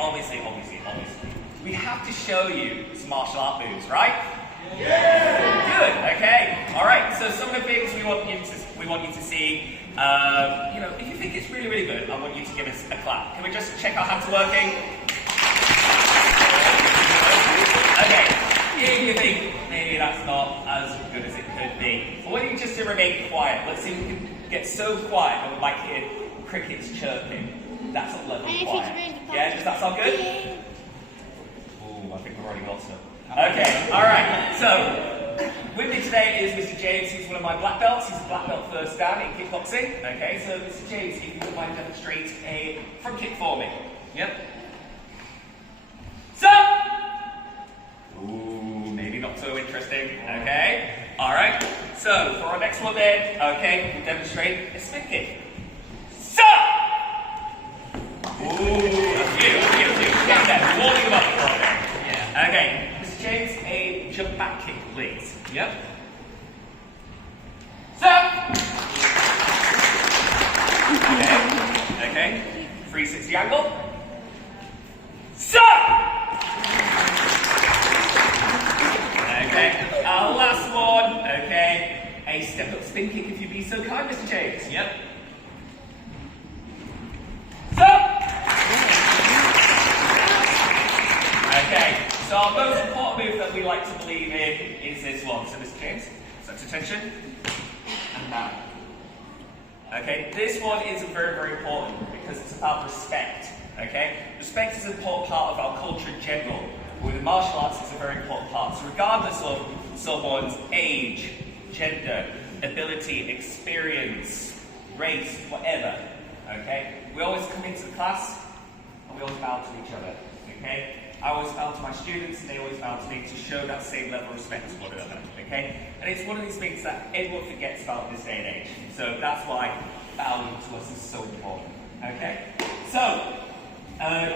obviously, we have to show you some martial art moves, right? Yeah. Good. Okay. All right. So some of the things we want you to see. If you think it's really, really good, I want you to give us a clap. Can we just check our hands are working? Okay. If you think maybe that's not as good as it could be, I want you just to remain quiet. Let's see if we can get so quiet that we might hear crickets chirping. That's a level of quiet. Yeah, does that sound good? Ooh, I think we've already got some. Okay, alright. So, with me today is Mr. James. He's one of my black belts. He's a black belt first dan in kickboxing. Okay, so Mr. James, if you would mind demonstrate a front kick for me. Yep. So! Ooh, maybe not so interesting. Okay, alright. So, for our next one then, okay, we'll demonstrate a spin kick. So! Ooh, a few. Get them, warming them up for a bit. Yeah. Okay, Mr. James, a jump back kick, please. Yep. So! Okay, 360 angle. So! Okay, our last one, okay, a step up spin kick if you'd be so kind, Mr. James. Yep. So! Okay, so our most important move that we like to believe in is this one. So Mr. James, such attention, and now. Okay, this one is very, very important because it's about respect. Okay, respect is an important part of our culture in general. With the martial arts, it's a very important part. So regardless of someone's age, gender, ability, experience, race, whatever, okay, we always come into the class and we always bow to each other. Okay, I always bow to my students and they always bow to me to show that same level of respect to one another. Okay, and it's one of these things that everyone forgets about in this day and age. So that's why bowing to us is so important. Okay, so.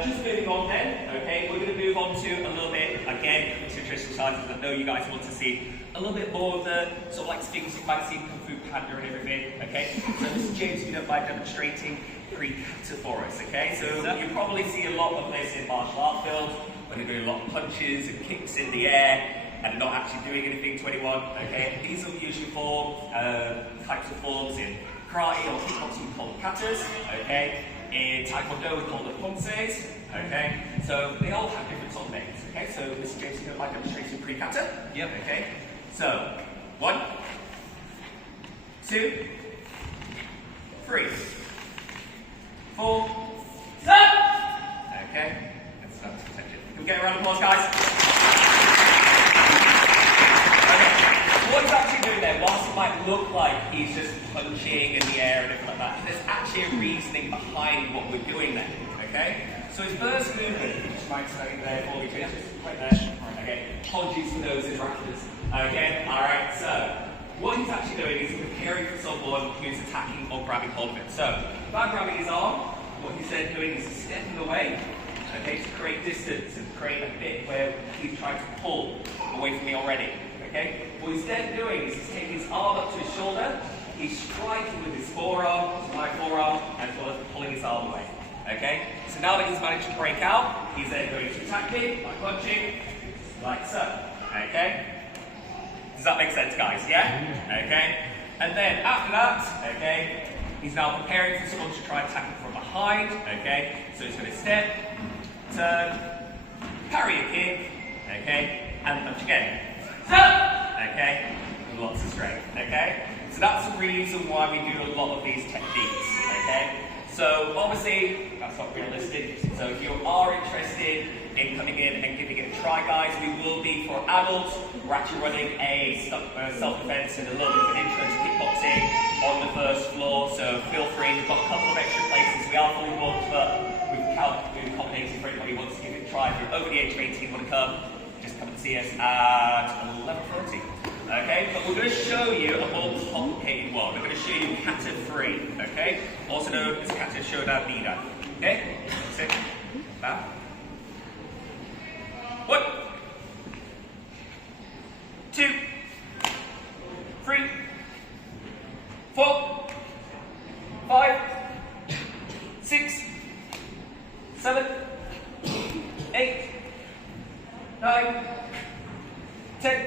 Just moving on then, okay, we're going to move on to a little bit, again, nutritional science, I know you guys want to see a little bit more of the sort of like things you might see in Kung Fu Panda and everything, okay? So Mr. James, if you don't mind demonstrating pre-kata for us, okay? So you probably see a lot of this in martial art films, where they're doing a lot of punches and kicks in the air, and not actually doing anything to anyone, okay? These are usually types of forms in karate or kickboxing we call them katas, okay? In Taekwondo, we call them ponces, okay? So they all have different sort of names, okay? So Mr. James, you don't mind demonstrating pre-kata? Yep. Okay? So, 1, 2, 3, 4, 7! Okay? That's attention. Can we get a round of applause, guys? Okay. So what he's actually doing there, whilst it might look like he's just punching in the air and everything like that, there's actually a reasoning behind what we're doing there, okay? So his first movement, which might study there for me, just right there, okay? Apologies for those interrupters, okay? Alright, so what he's actually doing is preparing for someone who's attacking or grabbing hold of it. So, by grabbing his arm, what he's then doing is stepping away, okay, to create distance and create a bit where he's trying to pull away from me already, okay? What he's then doing is he's taking his arm up to his shoulder, he's striking with his forearm, my forearm, as well as pulling his arm away. Okay? So now that he's managed to break out, he's then going to attack me by punching, like so. Okay? Does that make sense, guys? Yeah? Okay? And then after that, okay, he's now preparing for someone to try and attack him from behind. Okay? So he's going to step, turn, parry a kick, okay, and punch again. So, okay? Lots of strength. Okay? So that's the reason why we do a lot of these techniques, okay? So obviously, that's not realistic. So if you are interested in coming in and giving it a try, guys, we will be for adults. We're actually running a self-defense and a little bit of an intro to kickboxing on the first floor. So feel free, we've got a couple of extra places. We are fully booked, but we've accommodated for anybody who wants to give it a try. If you're over the age of 18 want to come, just come and see us at 11:30. Okay, but we're going to show you a more complicated one. We're going to show you Kata 3, okay? Also known as Kata Shodan Nida. Okay? Sit. Back. 1, 2, 3, 4, 5, 6, 7, 8, 9, 10,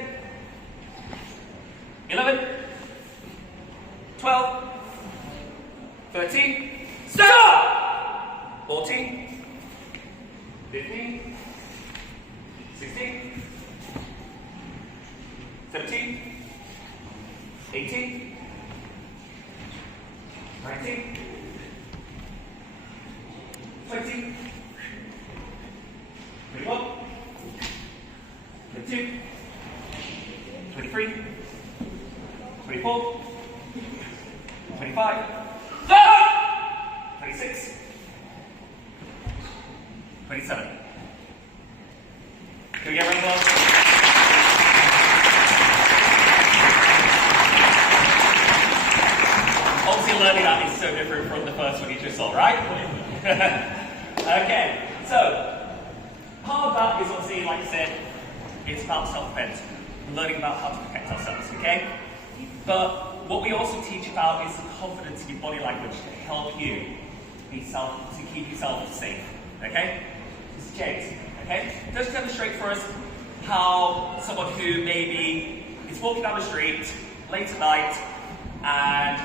11, 12, 13, stop! 14, 15, 16, 17, 18, 19, 20, 21, 22, 23, 24, 25, 26, 27. Can we get around those? Obviously learning that is so different from the first one you just saw, right? Okay, so part of that is obviously, like I said, it's about self-defense, learning about how to protect ourselves, okay? But what we also teach about is the confidence in your body language to help you to keep yourself safe, okay? This is James, okay? Just demonstrate for us how someone who maybe is walking down the street late at night and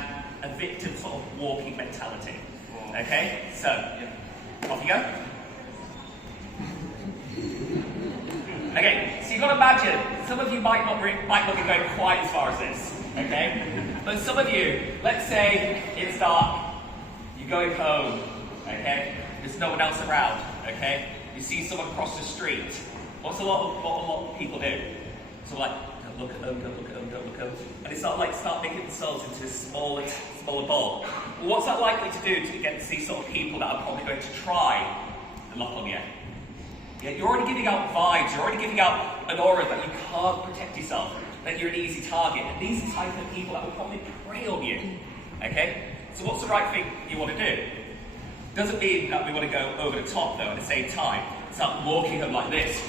a victim sort of walking mentality, okay? So, off you go. Okay, so you've got to imagine, some of you might not be going quite as far as this, okay? But some of you, let's say it's dark, you're going home, okay? There's no one else around, okay? You see someone across the street. What's a lot of people do? So like, don't look at them, don't look at them, don't look at them. And it's not like start making themselves into a smaller ball. Well, what's that likely to do to get to see sort of people that are probably going to try and lock on you? Yeah, you're already giving out vibes, you're already giving out an aura that you can't protect yourself, that you're an easy target. And these are the type of people that will probably prey on you. Okay? So what's the right thing you want to do? Doesn't mean that we want to go over the top though at the same time. Start walking them like this,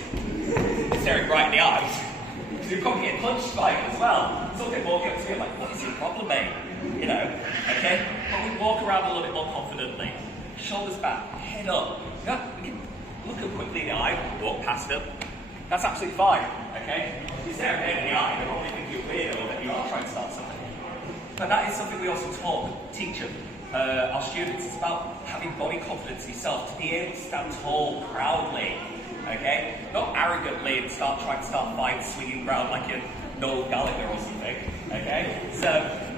staring right in the eyes. So you're probably getting punched by it as well. Some people walk up to me like, what is your problem, mate? You know, okay? But we walk around a little bit more confidently. Shoulders back, head up. Yeah, we can look them quickly in the eye, walk past them. That's absolutely fine, okay? If you stare them in the eye, they'll probably think you're weird or that you are trying to start something. But that is something we also teach them. Our students, it's about having body confidence in yourself, to be able to stand tall proudly, okay? Not arrogantly and start fights, swinging around like you're Noel Gallagher or something, okay? So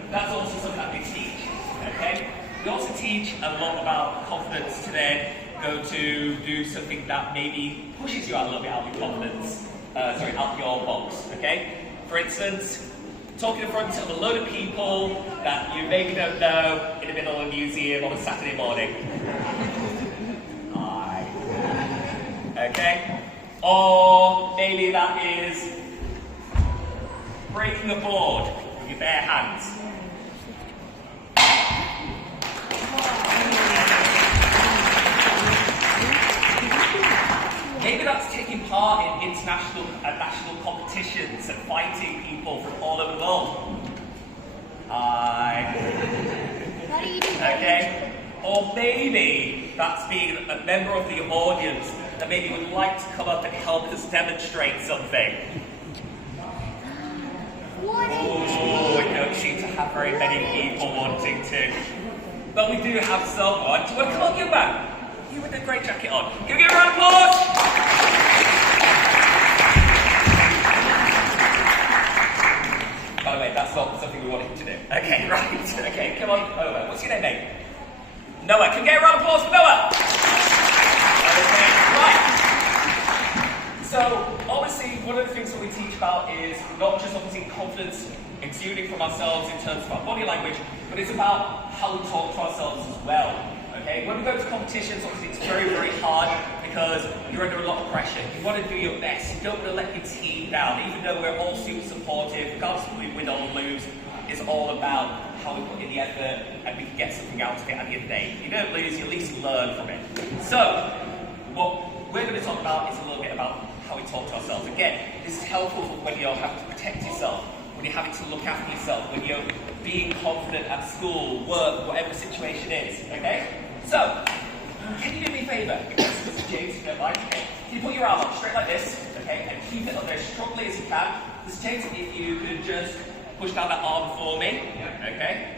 that's also something that we teach, okay? We also teach a lot about confidence today. Go to do something that maybe pushes you out a little bit out of your confidence, out of your box, okay? For instance, talking in front of a load of people that you maybe don't know in the middle of a museum on a Saturday morning. Hi. Okay? Or maybe that is breaking a board with your bare hands. Maybe that's taking part in international and national competitions and fighting people from all over the world. Okay? Or maybe that's being a member of the audience that maybe would like to come up and help us demonstrate something. Oh, we don't seem to have very many people wanting to. But we do have someone. Do you want to come on, young man? You with the great jacket on. Give me a round of applause! By the way, that's not something we wanted to do. Okay, right. Okay, come on over. What's your name, mate? Noah. Can we get a round of applause for Noah? Okay, right. So, obviously, one of the things that we teach about is not just obviously confidence exuding from ourselves in terms of our body language, but it's about how we talk to ourselves as well. Okay, when we go to competitions, obviously it's very, very hard because you're under a lot of pressure. You want to do your best. You don't want to let your team down, even though we're all super supportive, regardless of if we win or lose. It's all about how we put in the effort and we can get something out of it at the end of the day. If you don't lose, you at least learn from it. So, what we're going to talk about is a little bit about how we talk to ourselves. Again, this is helpful when you're having to protect yourself, when you're having to look after yourself, when you're being confident at school, work, whatever the situation is. Okay? So, can you do me a favour? This is James, if you don't mind. Can you put your arm up straight like this, okay, and keep it up there as strongly as you can. This takes if you could just push down that arm for me, okay?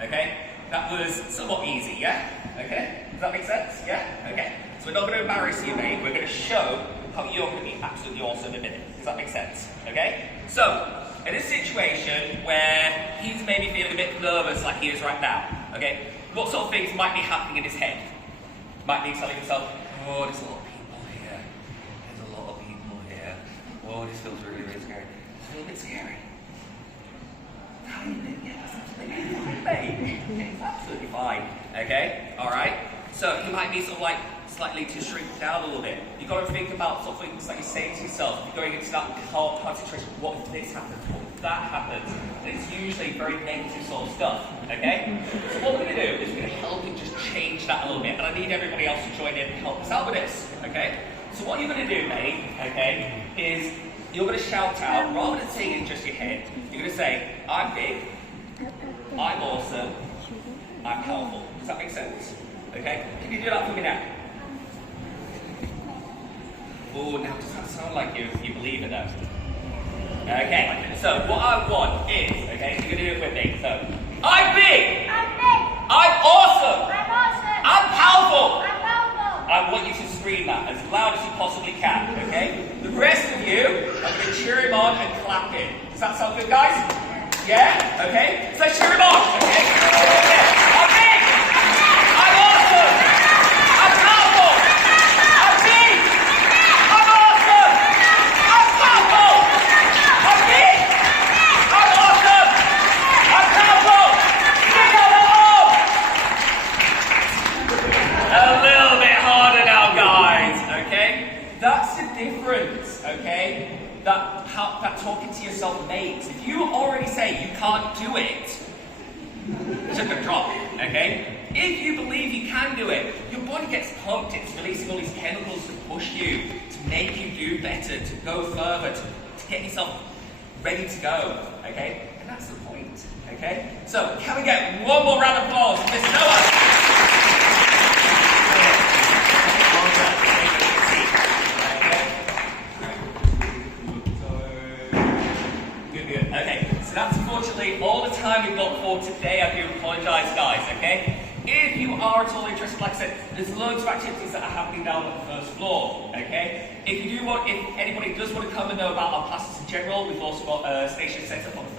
Okay, that was somewhat easy, yeah? Okay, does that make sense? Yeah? Okay, so we're not going to embarrass you, mate. We're going to show how you're going to be absolutely awesome in a minute. Does that make sense? Okay? So, in a situation where he's maybe feeling a bit nervous like he is right now, okay, what sort of things might be happening in his head? Might be telling himself, oh, there's a lot of people here. There's a lot of people here. Oh, this feels really, really scary. It's a little bit scary. It's absolutely fine. Okay? Alright? So he might be sort of like slightly to shrink down a little bit. You've got to think about sort of things like you're saying to yourself. You're going into that calm concentration. What if this happens? What if that happens? And it's usually very negative sort of stuff. Okay? So what we're going to do is we're going to help him just change that a little bit. And I need everybody else to join in and help us out with this. Okay? So what you're going to do, mate, okay, is you're going to shout out, rather than saying in just your head, you're going to say, I'm big, I'm awesome, I'm powerful. Does that make sense? Okay? Can you do that for me now? Oh, now does that sound like you believe in that? Okay, so what I want is, okay, you're going to do it with me. So, I'm big! I'm big! I'm awesome! I'm awesome! I'm powerful! I'm powerful! I want you to scream that as loud as you possibly can, okay? The rest of you are going to cheer him on and clap him. Does that sound good, guys? Yeah? Okay? So let's cheer him on, okay? Yeah. I'm big! I'm awesome! I'm powerful! I'm big! I'm awesome! I'm powerful! I'm big! I'm awesome! I'm powerful! Big on the hole! A little bit harder now, guys, okay? That's the difference, okay? That talking to yourself makes. If you already say you can't do it, it's just gonna drop, okay? If you believe you can do it, your body gets pumped, it's releasing all these chemicals to push you, to make you do better, to go further, to get yourself ready to go, okay? And that's the point, okay? So, can we get one more round of applause for Mr. Noah? Okay, so that's unfortunately all the time we've got for today. I do apologise, guys, okay? If you are at all interested, like I said, there's loads of activities that are happening down on the first floor, okay? If anybody does want to come and know about our classes in general, we've also got a station set up on the